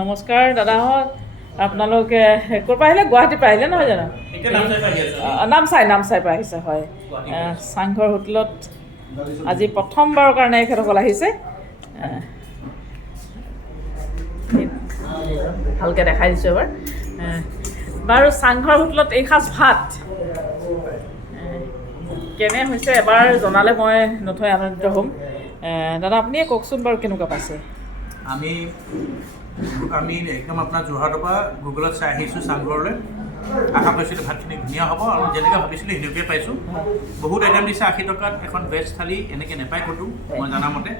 নমস্কাৰ দাদাহঁত, আপোনালোকে ক'ৰ পৰা আহিলে? গুৱাহাটীৰ পৰা আহিলে নহয় জানো? নামচাই পৰা আহিছে হয়। চাংঘৰ হোটেলত আজি প্ৰথমবাৰৰ কাৰণে এখেতসকল আহিছে। ভালকৈ দেখাই দিছোঁ এবাৰ। বাৰু চাংঘৰ হোটেলত এইসাঁজ ভাত কেনে হৈছে এবাৰ জনালে মই নথৈ আনন্দিত হ'ম। দাদা আপুনিয়ে কওকচোন বাৰু কেনেকুৱা পাইছে? আমি একদম আপোনাৰ যোৰহাটৰ পৰা গুগলত চাই আহিছোঁ চাংঘৰলৈ। আশা কৰিছিলোঁ ভাতখিনি ধুনীয়া হ'ব আৰু যেনেকৈ ভাবিছিলোঁ সেনেকৈয়ে পাইছোঁ। বহুত আইটেম দিছে। 80 টকাত এখন ভেজ থালি এনেকৈ নাপায় ক'তো, মই জনামতে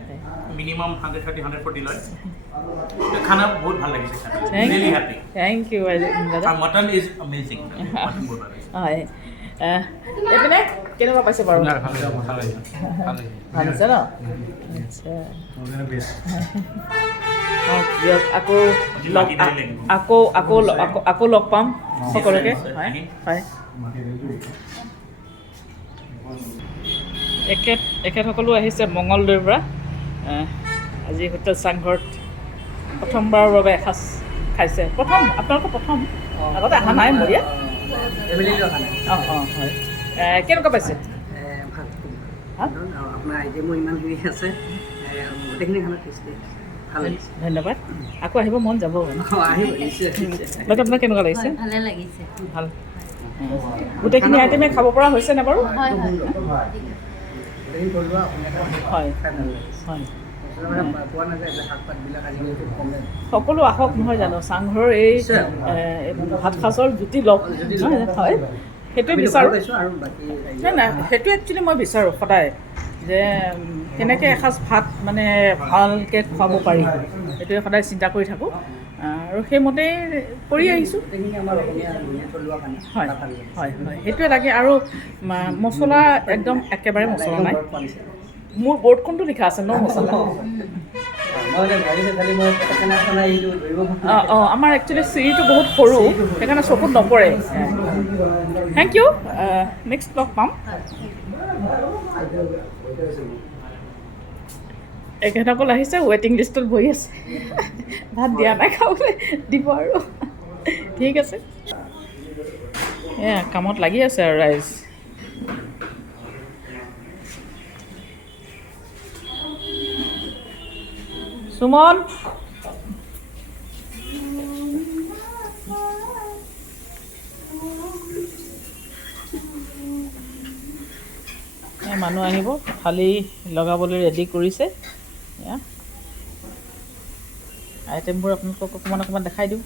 মিনিমাম 130-140 লয়। খানা বহুত ভাল লাগিছে। Really happy. থেংক ইউ দাদা। Mutton is amazing. হয়, এইপিনে কেনেকুৱা পাইছে বাৰু? ভাল হৈছে ন? আচ্ছা, আকৌ লগ পাম সকলোকে। হয়, এখেতসকলো আহিছে মঙলদৈৰ পৰা। আজি হোটেল চাংঘৰত প্ৰথমবাৰৰ বাবে এসাঁজ খাইছে। আপোনালোকৰ প্ৰথম? আগতে অহা নাই মোৰ ইয়াত? হয়। কেনেকুৱা পাইছে? আপোনাৰ আইটেমো ইমানখিনি আছে, গোটেইখিনি খানা টেষ্টি, ভাল লাগিছে। ধন্যবাদ। আকৌ আহিব মন যাব। আহিব নিশ্চয়। বাইদেউ আপোনাৰ কেনেকুৱা লাগিছে? ভালে লাগিছে। ভাল। গোটেইখিনি আইটেমে খাব পৰা হৈছেনে বাৰু? হয়। হয়। সকলো আহক নহয় জানো? চাংঘৰৰ এই ভাত সাঁজৰ জুতি লওক। হয়, সেইটোৱে বিচাৰোঁ। নাই, সেইটোৱে একচুৱেলি মই বিচাৰোঁ সদায়, যে কেনেকৈ এসাঁজ ভাত মানে ভালকৈ খুৱাব পাৰি, সেইটোৱে সদায় চিন্তা কৰি থাকোঁ আৰু সেইমতেই কৰি আহিছোঁ। হয়, সেইটোৱে লাগে। আৰু মছলা একদম একেবাৰে মছলা নাই। মোৰ বৰ্ডখনটো লিখা আছে ন মছলা। আমাৰ একচুৱেলি চিৰিটো বহুত সৰু, সেইকাৰণে চকুত নপৰে। Thank U. নেক্সট লগ পাম। এখেতসকল আহিছে, ৱেইটিং লিষ্টত বহি আছে। ভাত দিয়া নাই, খাবলৈ দিব আৰু। ঠিক আছে, কামত লাগি আছে আৰু ৰাইজ। সুমন, মানুহ আহিব, থালি লগাবলৈ ৰেডি কৰিছে। আইটেমবোৰ আপোনালোকক অকণমান দেখাই দিওঁ।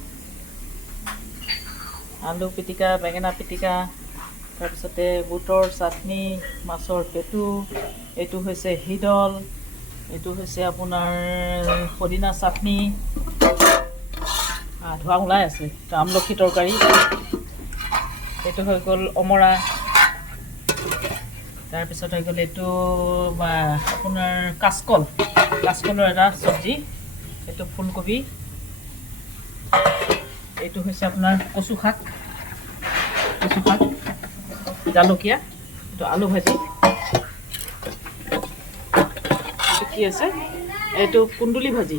আলু পিটিকা, বেঙেনা পিটিকা, তাৰপিছতে বুটৰ চাটনি, মাছৰ পেটু, এইটো হৈছে হিদল, এইটো হৈছে আপোনাৰ পদিনা চাটনি, ধোঁৱা ওলাই আছে, আমলখি তৰকাৰী, এইটো হৈ গ'ল অমৰা, তাৰপিছত হৈ গ'ল এইটো আপোনাৰ কাচকলৰ এটা চব্জি, এইটো ফুলকবি, এইটো হৈছে আপোনাৰ কচু শাক জালুকীয়া, এইটো আলু ভাজি, এইটো কি আছে, এইটো কুন্দুলি ভাজি,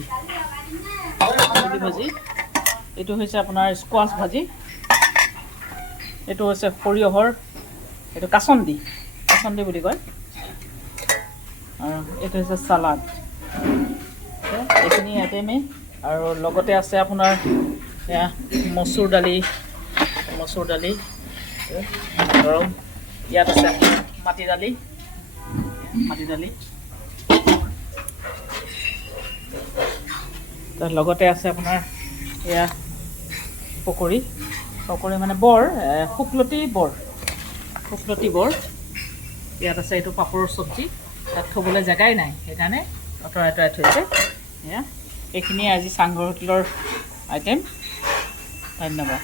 এইটো হৈছে আপোনাৰ স্কোৱাছ ভাজি, এইটো হৈছে সৰিয়হৰ, এইটো কাচন্দি বুলি কয়, আৰু এইটো হৈছে চালাড। এইখিনি আইটেমেই, আৰু লগতে আছে আপোনাৰ মচুৰ দালি, গৰম, ইয়াত আছে মাটি দালি, তাৰ লগতে আছে আপোনাৰ এয়া পকৰি মানে শুকলতি বৰ, ইয়াত আছে এইটো পাপৰৰ চব্জি, তাত থ'বলৈ জেগাই নাই, সেইকাৰণে আঁতৰাই থৈছে। এইখিনিয়ে আজি চাংঘৰ হোটেলৰ আইটেম। ধন্যবাদ।